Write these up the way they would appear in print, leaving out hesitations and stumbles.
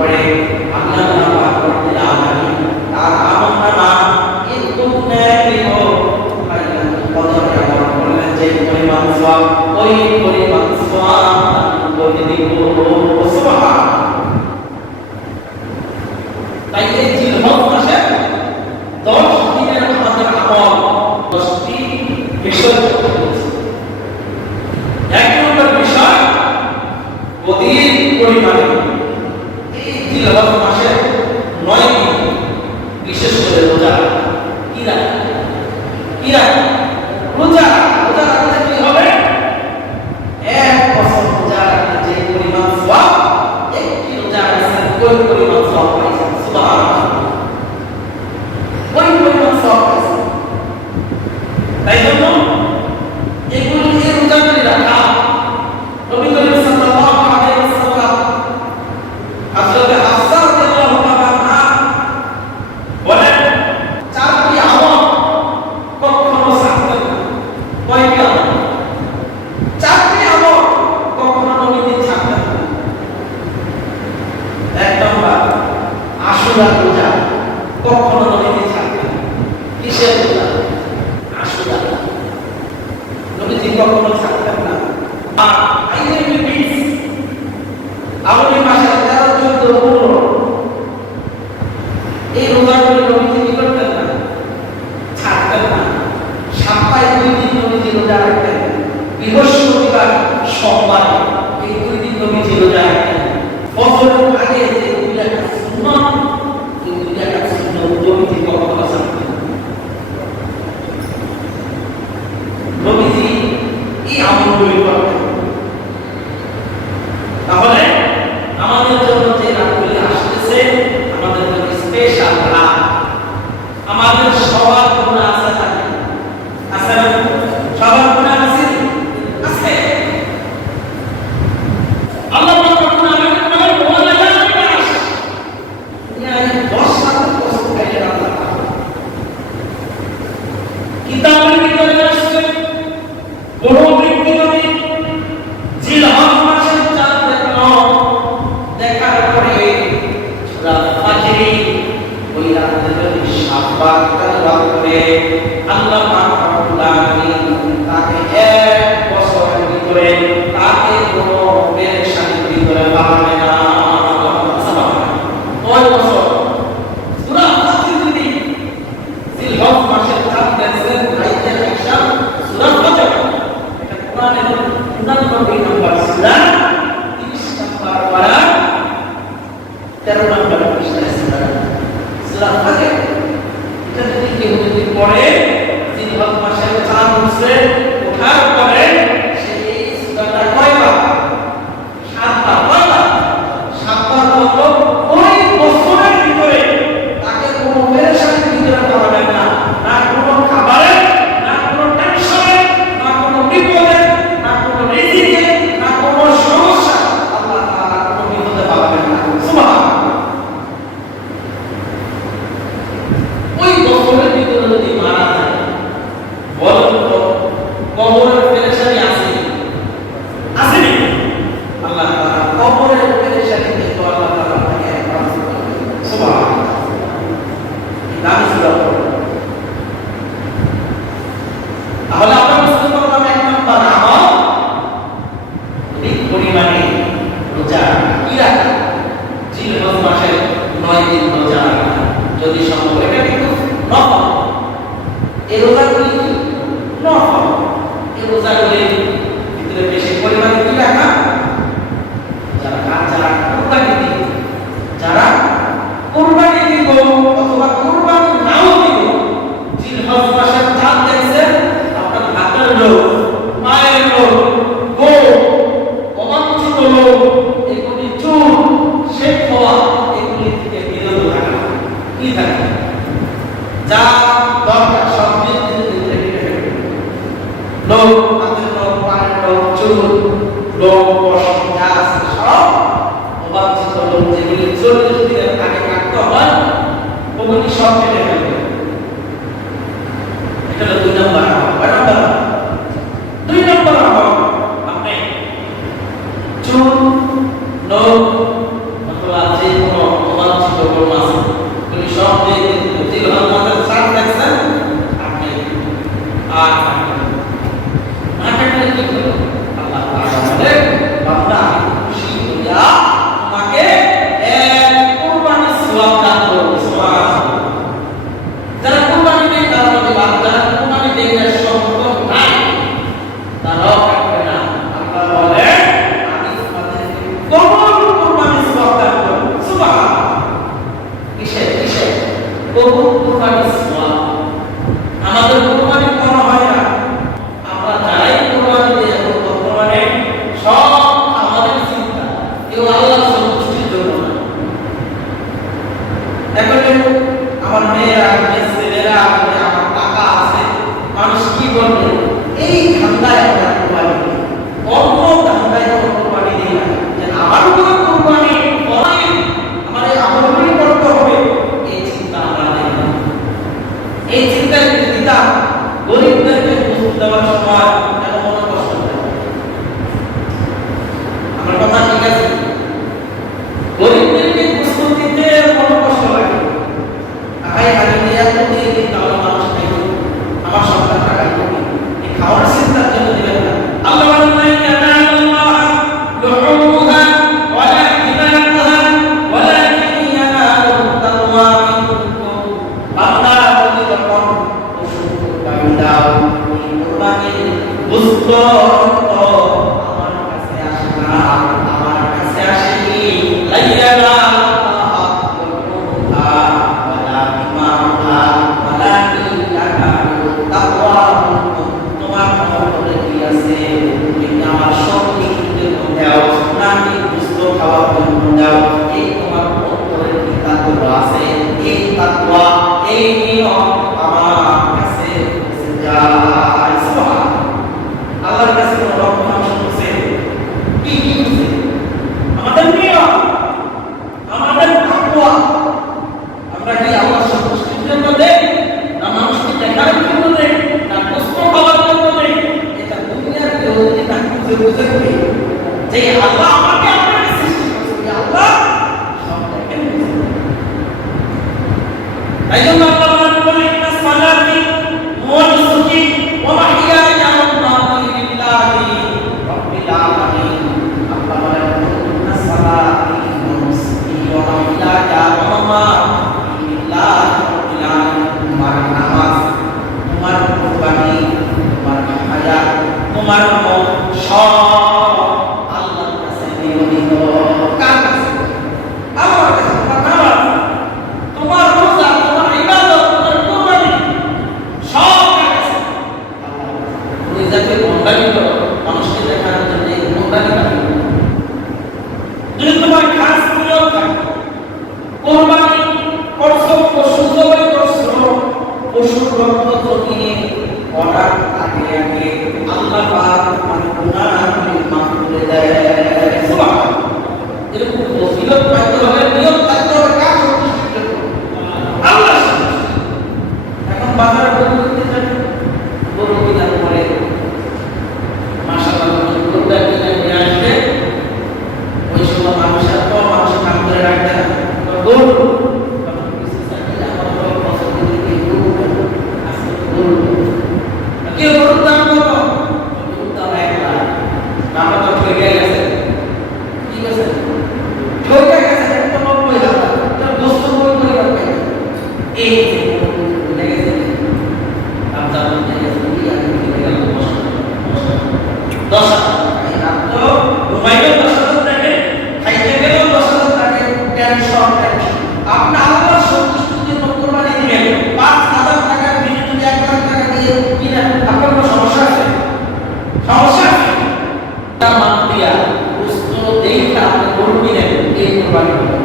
করে আল্লাহ পাক রব্বুল আলামিন তার আমলনামা ইতুমনা লিহো ফাইনাল কদর আমল করলেন যে পরিমাণ সওয়াব ওই পরিমাণ সওয়াব বলে দিব সুবহান। তাই এই জিলহজ মাসে 10 দিনের আমাদের আমল 10টি বিষয় রয়েছে। এক নম্বর বিষয় অধিক পরিমাণে এই জিলহজ মাসে 9 দিন বিশেষ করে রোজা কি রাখা রোজা রাখলে কি হবে? এক বছর রোজা রাখলে যে পরিমাণ সওয়াব, একটি রোজা রাখলে ওই পরিমাণ সওয়াব পাইছেন। সুবহানাল্লাহ, ওই পরিমাণ সওয়াব পাইছেন। তাই জন্য এগুলো এই রোজাগুলি রাখা নবী করিম সাল্লাল্লাহু আলাইহি ওয়াসাল্লাম হযরত হাফসা রাদিয়াল্লাহু তাআলা বলেন, 4টি আমল কখনো ছাড়তেন না। কয়টি আমল? 4টি আমল কখনো নবীজি ছাড়তেন না। এক নম্বর আশুরা রোজা কখনো নবীজি ছাড়তেন না। কিসের রোজা? আশুরা। নবীজি কখনো ছাড়তেন না। আরবি মাসের 13, 14, 15 এই রোজাগুলি নবীজি কি করতেন না? ছাড়তেন না। সপ্তাহে 2 দিন নবীজি রোজা রাখতেন। বৃহস্পতিবার, সোমবার এই 2 দিন নবীজি রোজা রাখতেন। ফজরের আগে যে 2 রাকাত সুন্নাত, এই 2 রাকাত সুন্নাত নবীজি কখনো ছাড়তেন না। নবীজি এই আমলগুলি করতেন। তাহলে আমাদের জন্য যে রাতগুলি আসতেছে আমাদের জন্য স্পেশাল রাত। আমাদের সবার গুনাহ আছে না? আছে না? সবার গুনাহ আছে? আছে। আল্লাহ পাক রব্বুল আলামিন বলেন, "ওয়ালা তা'নাস" ইয়ানি 10 রাত কষ্ট করে আল্লাহ পাক কিতাবের ভিতরে আসছে কোন ব্যক্তি যদি জিলহজ মাসের চাঁদ দেখার পরে সূরা ফাজরি ওই রাতে যদি 7 বার তেলাওয়াত করে আল্লাহ পাক রব্বুল আলামিন তাকে 1 বছরের ভিতরে তাকে কোনো পেরেশানির ভিতরে পাবে না। ওই বছর সূরা ফাজরি যদি জিলহজ মাসের চাঁদ দেখেন রাইতে আয়েশা সূরা ফাজর, এটা কোরআনের 99 নম্বর সূরা 30 নম্বর পারা 13 নম্বর পৃষ্ঠায় সূরা ফাজর। এটা যদি কেউ যদি পড়ে জিলহজ মাসের চাঁদ উঠছে, ওঠার পরে সেই সূরাটা কয়বার? 7 বার। কয়বার? 7 বার বলতো ওই বছরের ভিতরে তাকে কোনো পেরেশানির ভিতরে পড়াবে না। না কোনো খাবারে, না কোনো টেনশনে, না কোনো বিপদে, না কোনো রিজিকে, না কোনো সমস্যা, আল্লাহ তাআলা কোনো বিপদে পাবেন না। সুবহানাল্লাহ। ওই বছরের ভিতরে যদি মারা যায়, বলেন তো কবরের পেরেশানি আছে? আসেনি? আল্লাহ তাআলা কবরের পেরেশানি থেকে আল্লাহ তাআলা তাকে একবার সুবহানাল্লাহ দামি সূরা। তাহলে আমরা বুঝতে পারলাম 1 নম্বর আমল অধিক পরিমাণে রোজা কি রাখা? জিলহজ মাসের 9 দিন রোজা রাখা যদি সম্ভব। এটা কিন্তু নফল। এই রোজাগুলি নফল। এই রোজাগুলির ভিতরে বেশি পরিমাণে কি রাখা? যারা কুরবানি দিব, যারা কুরবানি দিব অথবা কুরবানি নাও দিব, জিলহজ মাসের চাঁদ দেখছে, আপনার হাতের লোক, পায়ের লোক, গোড়, অবাঞ্ছিত লোক, এগুলি চুল, শেখ হওয়া, এগুলি থেকে বিরত থাকা। কি থাকে? যা দরকার সব ভিতরে লোক, হাতের লোক, পায়ের লোক, চুল, লোক, পশম যা আছে সব অবাঞ্ছিত লোক, যেগুলি 40 দিনের আগে কাটতে হয়, ওগুলি সব কেটে ফেলবে। এটা হলো 2 নম্বর আমল। কয় নম্বর? 2 নম্বর আমল। আপনি চুল, নখ অথবা যে কোনো আর না কাটলে কি করো? আল্লাহ তাআলা বলে বান্দা আমি খুশি হইয়া তোমাকে এক কুরবানির সওয়াব দান করব। সুবহানাল্লাহ। যারা কুরবানি দেয় তারা যদি যারা কুরবানি দেয় না সম্পদ নাই তারাও কাটবে না। আল্লাহ বলে আমি তোমাদেরকে কবুল কুরবানির সওয়াব দান করব। সুবহানাল্লাহ। কিসে কবুল কুরবানির সওয়াব। আমাদের কুরবানি করা হয় না, আমরা যারাই কুরবানি দেই বর্তমানে সব আমাদের চিন্তা কেউ আল্লাহ সন্তুষ্টির জন্য না। এখন আমার মেয়েরা ছেলেরা আমার টাকা আছে, মানুষ কি বলবে এই ধান্দায় আমরা কুরবানি দিই, অন্য ধান্দায় আমরা কুরবানি দিই না। যে আমার উপরে কুরবানি করাই আমার এই আমলগুলি করতে হবে, এই চিন্তা আমরা নেই না। এই চিন্তা যদি দিতাম গরিবদেরকে বস্তু দেওয়ার সময় যেন মনে কষ্ট হয়। আমার কথা ঠিক আছে? গরিবদেরকে বস্তু দিতে মনে কষ্ট লাগে। টাকাই হারিয়ে দিয়ে এত দিয়ে দিই তাহলে মানুষ খাইবে, আমার সন্তান টাকাই করবে, এই খাওয়ার চিন্তার জন্য দিবেন না। আল্লাহ বলেন না ইয়ানাল্লাহ লুহুমুহা ওয়ালা দিমাউহা ওয়ালাকিন ইয়ানালুহু তাকওয়া মিনকুম। বান্দা বলি যখন পশু কুরবানি দাও, এই কুরবানির গোশত আমার কাছে আসে না, আমার কাছে আসে কি লাইয়ানাল্লাহ লুহুমুহা ওয়ালা দিমাউহা ওয়ালাকিন ইয়ানালুহু তাকওয়া মিনকুম। তোমার মনে কি আছে? তুমি আমার শক্তি কিনতে দাও নাকি গোশত খাওয়ার জন্য দাও? এই তোমার অন্তরে কি তাকওয়া আছে? এই তাকওয়া এই নিয়ম আমার কাছে যায়। সুবহানাল্লাহ। আল্লাহর কাছে কোনো রক্ষা শুনছে কি কি শুনছে? আমাদের নিয়ম, আমাদের তাকওয়া। আমরা কি আল্লাহ সন্তুষ্টির জন্য দেই না মানুষকে দেখার জন্য দেই না কষ্ট খাওয়ার জন্য দেই? এটা দুনিয়ার কেউ যদি না বুঝে যে আল্লাহ আমাকে আপনাকে সৃষ্টি করেছে, আল্লাহ সব দেখেন। তাই জন্য আল্লাহ বলেন ইন্নাস সালাতি ওয়া নুসুকি ওয়া মাহইয়ায়া লিল্লাহি রাব্বিল আলামিন। আল্লাহ বলেন ইন্নাস সালাতি ওয়া নুসুকি ওয়া মাহইয়ায়া ওয়া মামাতি লিল্লাহি রাব্বিল আলামিন। তোমার নামাজ, তোমার কুরবানি, তোমার হায়াত, তোমার মত সব আল্লাহর কাছে নিয়োজিত। কার কাছে? আমার কাছে। তোমার নামাজ, তোমার রোজা, তোমার ইবাদত, তোমার কুরবানি সব কার কাছে? আল্লাহর কাছে। তুমি যাকে বন্দানি করো মানুষকে দেখানোর জন্য এই বন্দানি করো। যদি তোমার খাস নিয়ম থাকে, কুরবানি করছো, পশু জবাই করছো, পশুর রক্ত কিনে অর্ডার আগে আগে আল্লাহ পাক তোমার গুনাহগুলি মাফ করে দেয়। সুবহানাল্লাহ। এরকম ফজিলত পাইতে হলে নিয়ম থাকতে হবে কার সন্তুষ্টির জন্য? আল্লাহ সন্তুষ্টি। এখন বাজারে গরু কিনতে যাবে, গরু কেনার পরে মাশাআল্লাহ গরুটা কিনে নিয়ে আসবে, ওই সময় মানুষ এত মানুষ কাম করে রাখতে না গরু কেউ গরুর দাম কত? গরুর দাম 1 লাখ। আমরা তো ঠকে গেছে, ঠিক আছে, ঠকে গেছে 190,000। তার গোশত বই করে রাখবে এই যে ভুলে গেছে আপনার মধ্যে গেছে কি আর ভুলে গেল 10,000 এই রাত তো ঘুমাইলেও 10,000 টাকা, খাইতে গেলেও 10,000 টাকা। টেনশন আপনি আল্লাহর সন্তুষ্টির জন্য কুরবানি দিবেন, 5,000 টাকার বিনিময়ে যদি 1 লাখ টাকা দিয়ে কিনেন, আপনার কোনো সমস্যা আছে? সমস্যা আছে? তা মান দিয়া গোশত দেইটা আপনি গরু কিনেন, এই কুরবানি করবেন।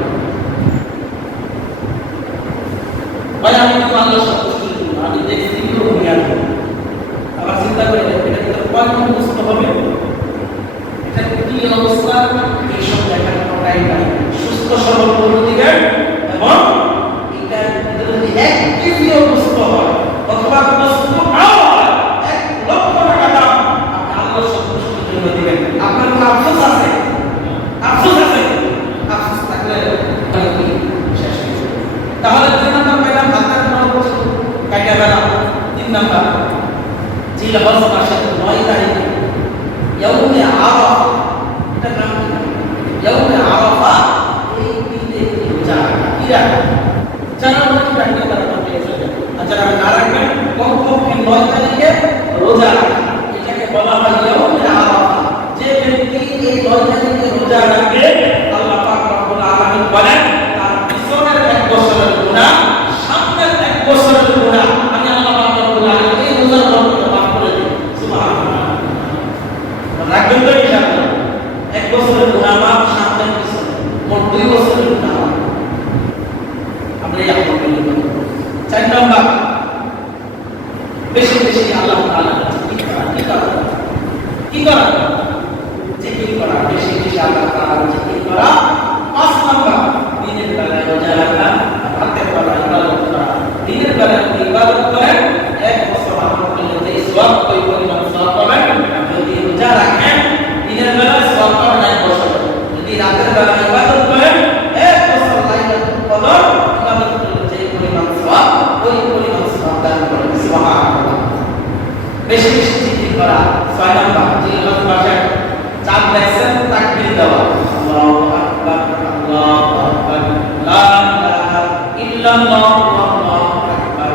ভাই আমি তো আল্লাহর সন্তুষ্টির জন্য আমি দেখছি গরু কিনে আনবো, আবার চিন্তা করে এটা কি কয় মন গোশত হবে, এটা কি অবস্থা, এইসব দেখার কোনো টাইম নাই। সুস্থ সবল গরু দিবেন এবং এটা যদি 1 কেজিও গোশত হয় অথবা গোশত নাও হয় 1 লক্ষ টাকা দাম, আপনি আল্লাহর সন্তুষ্টির জন্য দিবেন। আপনার কোনো আফসোস আছে? আফসোস আছে? আফসোস থাকলে শেষ হয়ে যাবে। তাহলে 2 নাম্বার পাইলাম হাতের নাম কাটা গেলাম, 3 নাম্বার জিলহজ মাসের 9 তারিখে ইয়াউমে আরাফা, এটা নাম কি? ইয়াউমে আরাফা, এই দিনে রোজা কি রাখা, যারা নাকি রাখবে তারা তো পেয়ে যাবে, আর যারা না রাখবেন কমপক্ষে 9 তারিখে রোজা রাখা, এটাকে বলা হয় ইয়াউমে আরাফা। যে ব্যক্তি এই 9 তারিখে রোজা রাখবে, আল্লাহ পাক রব্বুল আলামিন বলেন তার পিছনের 1 বছরের গুনাহ, সামনের 1 বছরের গুনাহ আমি আল্লাহ পাক রব্বুল আলামিন এই রোজার বরকতে মাফ করে দেব। সুবহানাল্লাহ। রাখবেন তো ইনশাআল্লাহ? 1 বছরের গুনাহ মাফ, সামনের পিছনে মোট 2 বছরের গুনাহ মাফ। আমরা এই আমল করি। 4 নাম্বার, বেশি বেশি আল্লাহ তাআলার কাছে কি করা জিকির করা, বেশি বেশি আল্লাহ তাআলার জিকির করা। 5 নাম্বার, দিনের বেলায় রোজা রাখা, রাতের বেলায় ইবাদত করা। দিনের বেলায় ইবাদত করেন, 1 বছর আমল করলে যে সওয়াব ওই পরিমাণ সওয়াব পাবেন। যদি রোজা রাখেন দিনের বেলায় সওয়াব পাবেন 1 বছর। যদি রাতের বেলায় ইবাদত করেন 1 বছর লাইলাতুল কদর ইবাদত করলে যে পরিমাণ সওয়াব ওই পরিমাণ সওয়াব দান করেন। সুবহানাল্লাহ। বেশি বেশি জিকির করা। 6 নাম্বার, জিলহজ মাসের চাঁদ দেখছেন, তাকবীর দেওয়া, আল্লাহু আকবার, আল্লাহু আকবার, লা ইলাহা ইল্লাল্লাহ, আল্লাহু আকবার,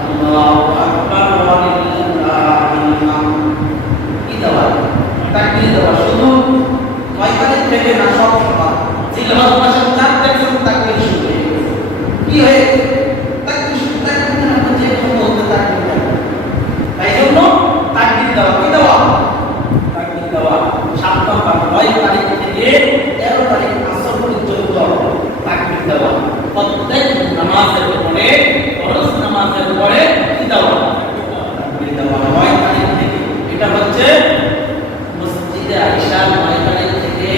আল্লাহু আকবার ওয়া লিল্লাহিল হামদ। কি দেওয়া? তাকবীর দেওয়া। শুধু 9 তারিখ থেকে না, সব সময় জিলহজ মাসের চাঁদ দেখছেন, তাকবীর শুরু হয়ে গেছে। কি হয়ে তাকবীর শুরু, তাকবীর না যে কোনো বলতে তাকবীর দেওয়া। তাই জন্য তাকবীর দেওয়া। কি দেওয়া? তাকবীর দেওয়া। 7 নাম্বার, 9 তারিখ থেকে 13 তারিখ আসর পর্যন্ত তাকবীর দেওয়া। প্রত্যেক নামাজের পরে, ফরজ নামাজের পরে কি দেওয়া? তাকবীর দেওয়া। 9 তারিখ থেকে, এটা হচ্ছে মসজিদে আয়েশা 9 তারিখ থেকে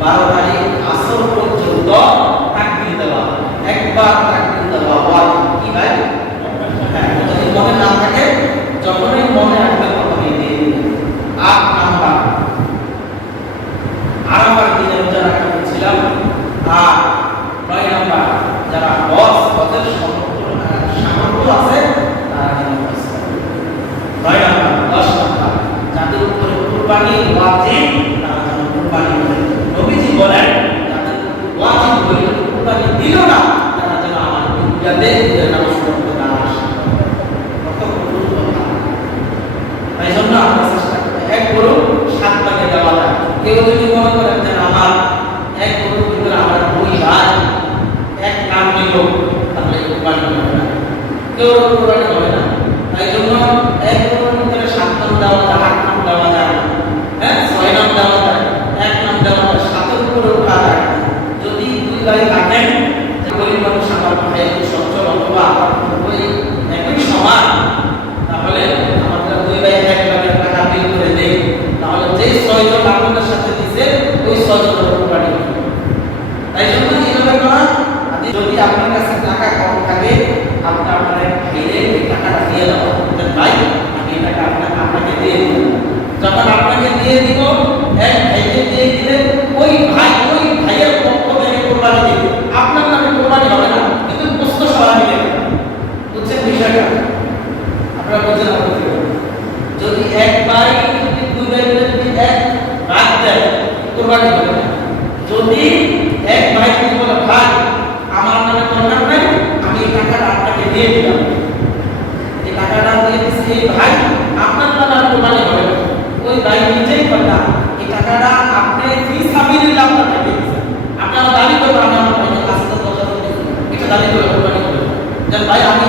12 তারিখ আসর পর্যন্ত তাকবীর দেওয়া। একবার তাকবীর দেওয়া ওয়াজিব। কি ভাই? হ্যাঁ, যদি মনে না থাকে, যখনই মনে আসবে তখনই দিয়ে দিবেন। 8 নাম্বার, আরাফার দিনে রোজা রাখা বলছিলাম। আর 9 নাম্বার, যারা হজের সামর্থ্য আছে তারা যেন হজ করে। 9 নাম্বার। 10 নাম্বার, যাদের উপরে কুরবানি ওয়াজিব তারা যেন কুরবানি করে। নবীজি বলেন যাদের ওয়াজিব হইল কুরবানি দিল না, তারা যেন আমার ঈদগাহে ঈদের নামাজ পড়তে না আসে। কত কঠোর কথা। তাই জন্য আমরা চেষ্টা করি 1 গরু 7 ভাগে দেওয়া যায়। কেউ যদি মনে করেন যে আমার 1 গরুর ভিতরে আমার 2 ভাই 1 নাম নিল, তাহলে কুরবানি হবে না, কেউ কুরবানি হবে না। তাই জন্য 1 গরুর ভিতরে 7 নাম দেওয়া যায়, 8 নাম দেওয়া যায়, হ্যাঁ 6 নাম দেওয়া যায়, 1 নাম দেওয়া যায়, 7-এর উপরে উঠা যায়। যদি 2 ভাই থাকেন, যে গরিব মানুষ আমার ভাই সচ্ছল অথবা ওই একই সমান, তাহলে আমাদের 2 ভাই 1 লাখ টাকা বিল করে দেই, তাহলে যে 6 জন আপনাদের সাথে দিছে ওই 6 জনের কুরবানি হবে। তাই জন্য এইভাবে করা। যদি আপনার কাছে টাকা কম থাকে, আপনি আপনার ভাইরে এই টাকাটা দিয়ে দাও, যে ভাই আমি এই টাকা আপনাকে দিয়ে দিব। যখন আপনাকে দিয়ে দিব, 1 ভাইকে দিয়ে দিলেন, ওই ভাইয়ের পক্ষ থেকে কুরবানি দিবে। আপনার নামে কুরবানি হবে না, কিন্তু প্রশ্ন সবাই মিলে। বুঝছেন বিষয়টা? আপনারা বুঝেন? যদি 1 ভাই যদি 2 ভাই যদি 1 ভাগ দেয়, কুরবানি হবে না। যদি 1 ভাই যদি বলে ভাই আমার নামে দরকার নাই, আমি এই টাকাটা আপনাকে দিয়ে দিলাম, এই টাকাটা দিয়ে দিচ্ছি এই ভাই, আপনার নামে আর কুরবানি হবে না। ওই ভাই নিজেই বললা এই টাকাটা আপনি ফি সাবিলিল্লাহ আপনাকে দিয়ে দিচ্ছেন, আপনারা দাবি করবেন আমি আমার ভাইকে কাছে 10,000 দিয়েছি, এটা দাবি করে কুরবানি করবেন যে ভাই আমি